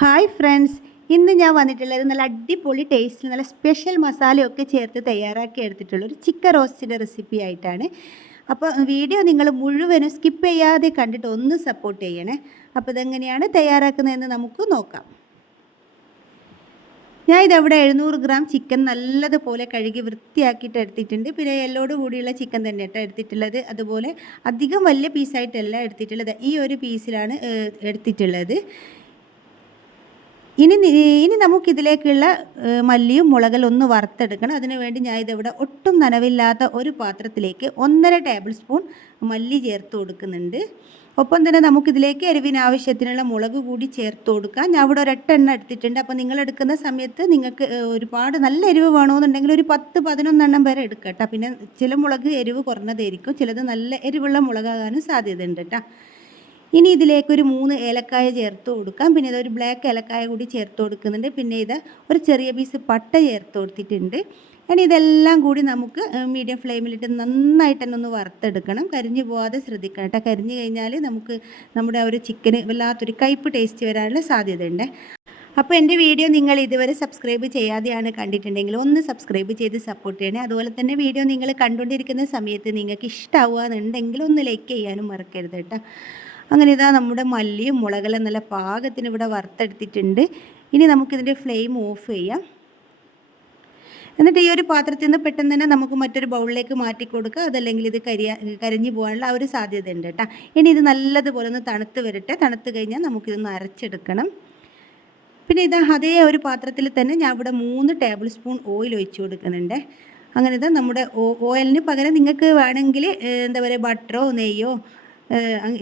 Hi friends ഇന്ന് ഞാൻ വന്നിട്ടുള്ളത് നല്ല അടിപൊളി ടേസ്റ്റിൽ നല്ല സ്പെഷ്യൽ മസാലയൊക്കെ ചേർത്ത് തയ്യാറാക്കി എടുത്തിട്ടുള്ള ഒരു ചിക്കൻ റോസ്റ്റിന്റെ റെസിപ്പി ആയിട്ടാണ്. അപ്പോൾ വീഡിയോ നിങ്ങൾ മുഴുവനും സ്കിപ്പ് ചെയ്യാതെ കണ്ടിട്ട് ഒന്ന് സപ്പോർട്ട് ചെയ്യണേ. അപ്പോൾ ഇതെങ്ങനെയാണ് തയ്യാറാക്കുന്നതെന്ന് നമുക്ക് നോക്കാം. ഞാൻ ഇതവിടെ എഴുന്നൂറ് ഗ്രാം ചിക്കൻ നല്ലതുപോലെ കഴുകി വൃത്തിയാക്കിയിട്ട് എടുത്തിട്ടുണ്ട്. പിന്നെ എല്ലോട് കൂടിയുള്ള ചിക്കൻ തന്നെ കേട്ടോ എടുത്തിട്ടുള്ളത്. അതുപോലെ അധികം വലിയ പീസായിട്ടല്ല എടുത്തിട്ടുള്ളത്. ഈ ഒരു പീസിലാണ് എടുത്തിട്ടുള്ളത്. ഇനി ഇനി നമുക്കിതിലേക്കുള്ള മല്ലിയും മുളകലും ഒന്ന് വറുത്തെടുക്കണം. അതിനുവേണ്ടി ഞാൻ ഇതിവിടെ ഒട്ടും നനവില്ലാത്ത ഒരു പാത്രത്തിലേക്ക് ഒന്നര ടേബിൾ സ്പൂൺ മല്ലി ചേർത്ത് കൊടുക്കുന്നുണ്ട്. ഒപ്പം തന്നെ നമുക്കിതിലേക്ക് എരിവിന് ആവശ്യത്തിനുള്ള മുളക് കൂടി ചേർത്ത് കൊടുക്കാം. ഞാൻ ഇവിടെ ഒരെട്ടെണ്ണ എടുത്തിട്ടുണ്ട്. അപ്പോൾ നിങ്ങൾ എടുക്കുന്ന സമയത്ത് നിങ്ങൾക്ക് ഒരുപാട് നല്ല എരിവ് വേണമെന്നുണ്ടെങ്കിൽ ഒരു പത്ത് പതിനൊന്നെണ്ണം വരെ എടുക്കാം കേട്ടോ പിന്നെ ചില മുളക് എരിവ് കുറഞ്ഞതായിരിക്കും. ചിലത് നല്ല എരിവുള്ള മുളകാകാനും സാധ്യതയുണ്ട് കേട്ടോ. ഇനി ഇതിലേക്ക് ഒരു മൂന്ന് ഏലക്കായ ചേർത്ത് കൊടുക്കാം. പിന്നെ ഇതൊരു ബ്ലാക്ക് ഏലക്കായ കൂടി ചേർത്ത് കൊടുക്കുന്നുണ്ട്. പിന്നെ ഇത് ഒരു ചെറിയ പീസ് പട്ട ചേർത്ത് കൊടുത്തിട്ടുണ്ട്. ഇനി ഇതെല്ലാം കൂടി നമുക്ക് മീഡിയം ഫ്ലെയിമിലിട്ട് നന്നായിട്ട് തന്നെ ഒന്ന് വറുത്തെടുക്കണം. കരിഞ്ഞു പോകാതെ ശ്രദ്ധിക്കണം കേട്ടോ. കരിഞ്ഞു കഴിഞ്ഞാൽ നമുക്ക് നമ്മുടെ ആ ഒരു ചിക്കന് വല്ലാത്തൊരു കയ്പ്പ് ടേസ്റ്റ് വരാനുള്ള സാധ്യതയുണ്ട്. അപ്പോൾ എന്റെ വീഡിയോ നിങ്ങൾ ഇതുവരെ സബ്സ്ക്രൈബ് ചെയ്യാതെയാണ് കണ്ടിട്ടുണ്ടെങ്കിൽ ഒന്ന് സബ്സ്ക്രൈബ് ചെയ്ത് സപ്പോർട്ട് ചെയ്യണേ. അതുപോലെ തന്നെ വീഡിയോ നിങ്ങൾ കണ്ടുകൊണ്ടിരിക്കുന്ന സമയത്ത് നിങ്ങൾക്ക് ഇഷ്ടമാവുക എന്നുണ്ടെങ്കിൽ ഒന്ന് ലൈക്ക് ചെയ്യാനും മറക്കരുത് കേട്ടോ. അങ്ങനെ ഇതാ നമ്മുടെ മല്ലിയും മുളകെല്ലാം നല്ല പാകത്തിന് ഇവിടെ വറുത്തെടുത്തിട്ടുണ്ട്. ഇനി നമുക്കിതിന്റെ ഫ്ലെയിം ഓഫ് ചെയ്യാം. എന്നിട്ട് ഈ ഒരു പാത്രത്തിൽ നിന്ന് പെട്ടെന്ന് തന്നെ നമുക്ക് മറ്റൊരു ബൗളിലേക്ക് മാറ്റി കൊടുക്കുക. അതല്ലെങ്കിൽ ഇത് കരിയ കരിഞ്ഞു പോകാനുള്ള ആ ഒരു സാധ്യത ഉണ്ട് കേട്ടോ. ഇനി ഇത് നല്ലതുപോലെ ഒന്ന് തണുത്ത് വരട്ടെ. തണുത്ത് കഴിഞ്ഞാൽ നമുക്കിതൊന്ന് അരച്ചെടുക്കണം. പിന്നെ ഇത് അതേ ഒരു പാത്രത്തിൽ തന്നെ ഞാൻ ഇവിടെ മൂന്ന് ടേബിൾ സ്പൂൺ ഓയിൽ ഒഴിച്ചു കൊടുക്കുന്നുണ്ട്. അങ്ങനെ ഇത് നമ്മുടെ ഓയിലിന് പകരം നിങ്ങൾക്ക് വേണമെങ്കിൽ എന്താ പറയുക ബട്ടറോ നെയ്യോ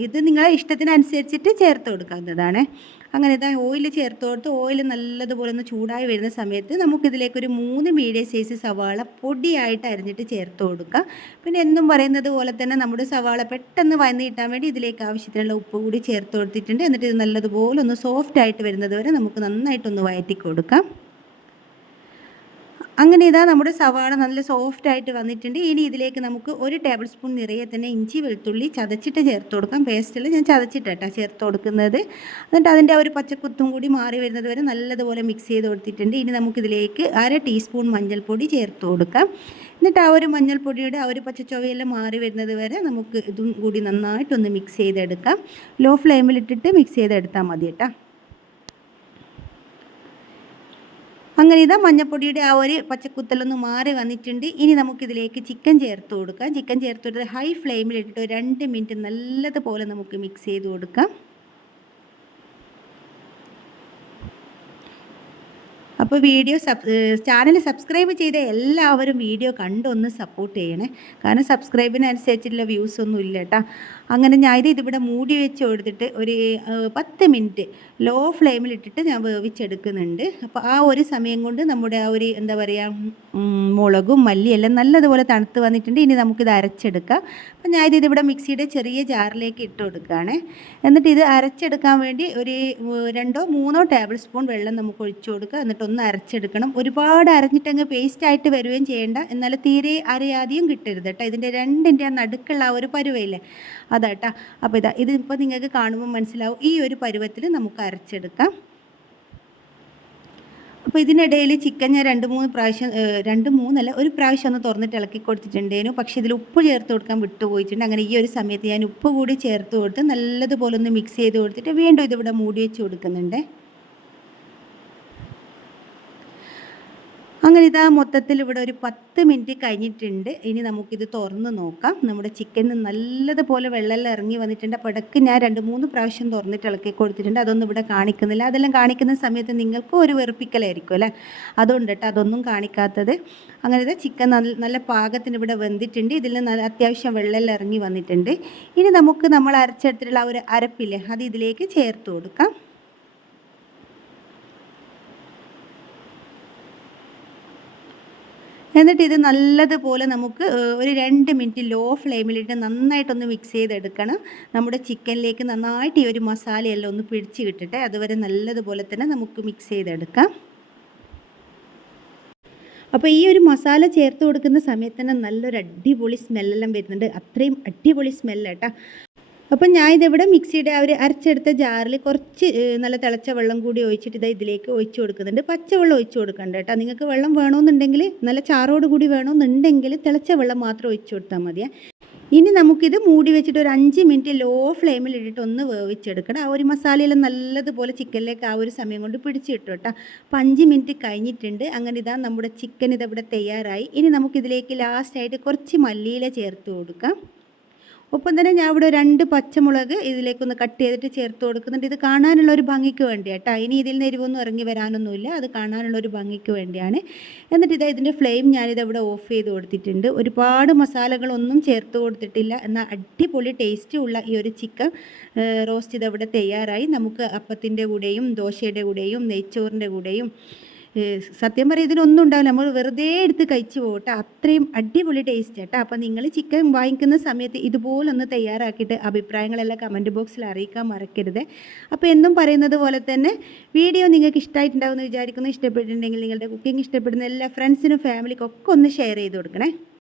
ഇത് നിങ്ങളെ ഇഷ്ടത്തിനനുസരിച്ചിട്ട് ചേർത്ത് കൊടുക്കാവുന്നതാണ്. അങ്ങനെ ഇതാ ഓയിൽ ചേർത്ത് കൊടുത്ത് ഓയിൽ നല്ലതുപോലെ ഒന്ന് ചൂടായി വരുന്ന സമയത്ത് നമുക്കിതിലേക്കൊരു മൂന്ന് മീഡിയം സൈസ് സവാള പൊടിയായിട്ട് അരിഞ്ഞിട്ട് ചേർത്ത് കൊടുക്കുക പിന്നെ എന്നും പറയുന്നത് പോലെ തന്നെ നമ്മുടെ സവാള പെട്ടെന്ന് വയന്ന് കിട്ടാൻ വേണ്ടി ഇതിലേക്ക് ആവശ്യത്തിനുള്ള ഉപ്പ് കൂടി ചേർത്ത് കൊടുത്തിട്ടുണ്ട്. എന്നിട്ട് ഇത് നല്ലതുപോലെ ഒന്ന് സോഫ്റ്റ് ആയിട്ട് വരുന്നത് വരെ നമുക്ക് നന്നായിട്ടൊന്ന് വയറ്റി കൊടുക്കാം. അങ്ങനെ ഇതാ നമ്മുടെ സവാള നല്ല സോഫ്റ്റ് ആയിട്ട് വന്നിട്ടുണ്ട്. ഇനി ഇതിലേക്ക് നമുക്ക് ഒരു ടേബിൾ സ്പൂൺ നിറയെ തന്നെ ഇഞ്ചി വെളുത്തുള്ളി ചതച്ചിട്ട് ചേർത്ത് കൊടുക്കാം. പേസ്റ്റിൽ ഞാൻ ചതച്ചിട്ടാട്ടോ ചേർത്ത് കൊടുക്കുന്നത്. എന്നിട്ട് അതിന്റെ ഒരു പച്ചക്കുത്തും കൂടി മാറി വരുന്നത് വരെ നല്ലതുപോലെ മിക്സ് ചെയ്ത് കൊടുത്തിട്ടുണ്ട്. ഇനി നമുക്കിതിലേക്ക് അര ടീസ്പൂൺ മഞ്ഞൾപ്പൊടി ചേർത്ത് കൊടുക്കാം. എന്നിട്ട് ആ ഒരു മഞ്ഞൾപ്പൊടിയുടെ ആ ഒരു പച്ചച്ചുവയെല്ലാം മാറി വരുന്നത് വരെ നമുക്ക് ഇതും കൂടി നന്നായിട്ടൊന്ന് മിക്സ് ചെയ്തെടുക്കാം. ലോ ഫ്ലെയിമിലിട്ടിട്ട് മിക്സ് ചെയ്തെടുത്താൽ മതി കേട്ടോ അങ്ങനെ ഇതാ മഞ്ഞപ്പൊടിയുടെ ആ ഒരു പച്ചക്കുത്തലൊന്ന് മാറി വന്നിട്ടുണ്ട്. ഇനി നമുക്കിതിലേക്ക് ചിക്കൻ ചേർത്ത് കൊടുക്കാം. ചിക്കൻ ചേർത്ത് കൊടുത്ത് ഹൈ ഫ്ലെയിമിലിട്ടിട്ട് രണ്ട് മിനിറ്റ് നല്ലതുപോലെ നമുക്ക് മിക്സ് ചെയ്ത് കൊടുക്കാം. അപ്പോൾ വീഡിയോ സബ് ചാനൽ സബ്സ്ക്രൈബ് ചെയ്ത എല്ലാവരും വീഡിയോ കണ്ടൊന്ന് സപ്പോർട്ട് ചെയ്യണേ. കാരണം സബ്സ്ക്രൈബിനനുസരിച്ചുള്ള വ്യൂസ് ഒന്നും ഇല്ല കേട്ടോ. അങ്ങനെ ഞാൻ ഇത് ഇതിവിടെ മൂടി വെച്ച് കൊടുത്തിട്ട് ഒരു പത്ത് മിനിറ്റ് ലോ ഫ്ലെയിമിലിട്ടിട്ട് ഞാൻ വേവിച്ചെടുക്കുന്നുണ്ട്. അപ്പോൾ ആ ഒരു സമയം കൊണ്ട് നമ്മുടെ ആ ഒരു എന്താ പറയുക മുളകും മല്ലിയെല്ലാം നല്ലതുപോലെ തണുത്ത് വന്നിട്ടുണ്ട്. ഇനി നമുക്കിത് അരച്ചെടുക്കാം. അപ്പോൾ ഞാൻ ഇത് ഇതിവിടെ മിക്സിയുടെ ചെറിയ ജാറിലേക്ക് ഇട്ട് കൊടുക്കുകയാണ്. എന്നിട്ട് ഇത് അരച്ചെടുക്കാൻ വേണ്ടി ഒരു രണ്ടോ മൂന്നോ ടേബിൾ സ്പൂൺ വെള്ളം നമുക്ക് ഒഴിച്ചു കൊടുക്കുക എന്നിട്ട് ഒന്ന് അരച്ചെടുക്കണം. ഒരുപാട് അരഞ്ഞിട്ടങ്ങ് പേസ്റ്റ് ആയിട്ട് വരികയും ചെയ്യേണ്ട. എന്നാൽ തീരെ അരയാതെയും കിട്ടരുത് കേട്ടോ. ഇതിന്റെ രണ്ടിന്റെ ആ നടുക്കുള്ള ആ ഒരു പരുവയില്ലേ? അതാട്ടാ. അപ്പോൾ ഇതാ ഇതിപ്പോൾ നിങ്ങൾക്ക് കാണുമ്പോൾ മനസ്സിലാവും. ഈ ഒരു പരുവത്തിൽ നമുക്ക് അരച്ചെടുക്കാം. അപ്പോൾ ഇതിനിടയിൽ ചിക്കൻ ഞാൻ രണ്ട് മൂന്ന് പ്രാവശ്യം രണ്ട് മൂന്നല്ല ഒരു പ്രാവശ്യം ഒന്ന് തുറന്നിട്ട് ഇളക്കി കൊടുത്തിട്ടുണ്ടേനു പക്ഷേ ഇതിൽ ഉപ്പ് ചേർത്ത് കൊടുക്കാൻ വിട്ടുപോയിട്ടുണ്ട്. അങ്ങനെ ഈ ഒരു സമയത്ത് ഞാൻ ഉപ്പ് കൂടി ചേർത്ത് കൊടുത്ത് നല്ലതുപോലെ ഒന്ന് മിക്സ് ചെയ്ത് കൊടുത്തിട്ട് വീണ്ടും ഇതിവിടെ മൂടി വെച്ച് കൊടുക്കുന്നുണ്ട്. അങ്ങനെ ഇതാ മൊത്തത്തിൽ ഇവിടെ ഒരു പത്ത് മിനിറ്റ് കഴിഞ്ഞിട്ടുണ്ട്. ഇനി നമുക്കിത് തുറന്ന് നോക്കാം. നമ്മുടെ ചിക്കന് നല്ലതുപോലെ വെള്ളമെല്ലാം ഇറങ്ങി വന്നിട്ടുണ്ട്. അപ്പോൾ ഞാൻ രണ്ട് മൂന്ന് പ്രാവശ്യം തുറന്നിട്ട് ഇളക്കി കൊടുത്തിട്ടുണ്ട്. അതൊന്നും ഇവിടെ കാണിക്കുന്നില്ല. അതെല്ലാം കാണിക്കുന്ന സമയത്ത് നിങ്ങൾക്കും ഒരു വെറുപ്പിക്കലായിരിക്കും അല്ലേ? അതുകൊണ്ട് കേട്ടോ അതൊന്നും കാണിക്കാത്തത്. അങ്ങനെ ഇതാ ചിക്കൻ നല്ല നല്ല പാകത്തിന് ഇവിടെ വെന്തിട്ടുണ്ട്. ഇതിൽ നല്ല അത്യാവശ്യം വെള്ളമെല്ലാം ഇറങ്ങി വന്നിട്ടുണ്ട്. ഇനി നമുക്ക് നമ്മൾ അരച്ചെടുത്തിട്ടുള്ള ആ ഒരു അരപ്പില്ലേ അത് ഇതിലേക്ക് ചേർത്ത് കൊടുക്കാം. എന്നിട്ട് ഇത് നല്ലതുപോലെ നമുക്ക് ഒരു രണ്ട് മിനിറ്റ് ലോ ഫ്ലെയിമിലിട്ട് നന്നായിട്ടൊന്ന് മിക്സ് ചെയ്തെടുക്കണം. നമ്മുടെ ചിക്കനിലേക്ക് നന്നായിട്ട് ഈ ഒരു മസാലയെല്ലാം ഒന്ന് പിടിച്ച് കിട്ടട്ടെ. അതുവരെ നല്ലതുപോലെ തന്നെ നമുക്ക് മിക്സ് ചെയ്തെടുക്കാം. അപ്പോൾ ഈ ഒരു മസാല ചേർത്ത് കൊടുക്കുന്ന സമയത്ത് തന്നെ നല്ലൊരു അടിപൊളി സ്മെല്ലെല്ലാം വരുന്നുണ്ട്. അത്രയും അടിപൊളി സ്മെല്ല് കേട്ടോ അപ്പം ഞാൻ ഇതിവിടെ മിക്സിയുടെ ആ ഒരു അരച്ചെടുത്ത ജാറിൽ കുറച്ച് നല്ല തിളച്ച വെള്ളം കൂടി ഒഴിച്ചിട്ട് ഇതാ ഇതിലേക്ക് ഒഴിച്ചു കൊടുക്കുന്നുണ്ട്. പച്ചവെള്ളം ഒഴിച്ചു കൊടുക്കണ്ട കേട്ടോ. നിങ്ങൾക്ക് വെള്ളം വേണമെന്നുണ്ടെങ്കിൽ നല്ല ചാറോട് കൂടി വേണമെന്നുണ്ടെങ്കിൽ തിളച്ച വെള്ളം മാത്രം ഒഴിച്ചു കൊടുത്താൽ മതിയേ. ഇനി നമുക്കിത് മൂടി വെച്ചിട്ട് ഒരു അഞ്ച് മിനിറ്റ് ലോ ഫ്ലെയിമിൽ ഇട്ടിട്ട് ഒന്ന് വേവിച്ചെടുക്കണം. ആ ഒരു മസാലയെല്ലാം നല്ലതുപോലെ ചിക്കനിലേക്ക് ആ ഒരു സമയം കൊണ്ട് പിടിച്ചിട്ടു കേട്ടോ. അപ്പം അഞ്ച് മിനിറ്റ് കഴിഞ്ഞിട്ടുണ്ട്. അങ്ങനെ ഇതാ നമ്മുടെ ചിക്കൻ ഇതവിടെ തയ്യാറായി. ഇനി നമുക്കിതിലേക്ക് ലാസ്റ്റായിട്ട് കുറച്ച് മല്ലിയില ചേർത്ത് കൊടുക്കാം. ഒപ്പം തന്നെ ഞാൻ ഇവിടെ രണ്ട് പച്ചമുളക് ഇതിലേക്കൊന്ന് കട്ട് ചെയ്തിട്ട് ചേർത്ത് കൊടുക്കുന്നുണ്ട്. ഇത് കാണാനുള്ള ഒരു ഭംഗിക്ക് വേണ്ടിയാട്ടോ. ഇനി ഇതിൽ നിന്ന് എരിവൊന്നും ഇറങ്ങി വരാനൊന്നുമില്ല. അത് കാണാനുള്ള ഒരു ഭംഗിക്ക് വേണ്ടിയാണ്. എന്നിട്ട് ഇതാ ഇതിന്റെ ഫ്ലെയിം ഞാനിത് ഇവിടെ ഓഫ് ചെയ്ത് കൊടുത്തിട്ടുണ്ട്. ഒരുപാട് മസാലകളൊന്നും ചേർത്ത് കൊടുത്തിട്ടില്ല. എന്നാൽ അടിപൊളി ടേസ്റ്റ് ഉള്ള ഈ ഒരു ചിക്കൻ റോസ്റ്റ് ഇത് ഇവിടെ തയ്യാറായി. നമുക്ക് അപ്പത്തിന്റെ കൂടെയും ദോശയുടെ കൂടെയും നെയ്ച്ചോറിന്റെ കൂടെയും സത്യം പറയാം ഇതിനൊന്നും ഉണ്ടാവില്ല. നമ്മൾ വെറുതെ എടുത്ത് കഴിച്ചു പോകട്ടെ. അത്രയും അടിപൊളി ടേസ്റ്റ് കേട്ടോ അപ്പോൾ നിങ്ങൾ ചിക്കൻ വാങ്ങിക്കുന്ന സമയത്ത് ഇതുപോലൊന്ന് തയ്യാറാക്കിയിട്ട് അഭിപ്രായങ്ങളെല്ലാം കമന്റ് ബോക്സിൽ അറിയിക്കാൻ മറക്കരുത്. അപ്പോൾ എന്നും പറയുന്നത് പോലെ തന്നെ വീഡിയോ നിങ്ങൾക്ക് ഇഷ്ടമായിട്ടുണ്ടാവുമെന്ന് വിചാരിക്കുന്നു. ഇഷ്ടപ്പെട്ടിട്ടുണ്ടെങ്കിൽ നിങ്ങളുടെ കുക്കിംഗ് ഇഷ്ടപ്പെടുന്ന എല്ലാ ഫ്രണ്ട്സിനും ഫാമിലിക്കും ഒക്കെ ഒന്ന് ഷെയർ ചെയ്ത് കൊടുക്കണേ.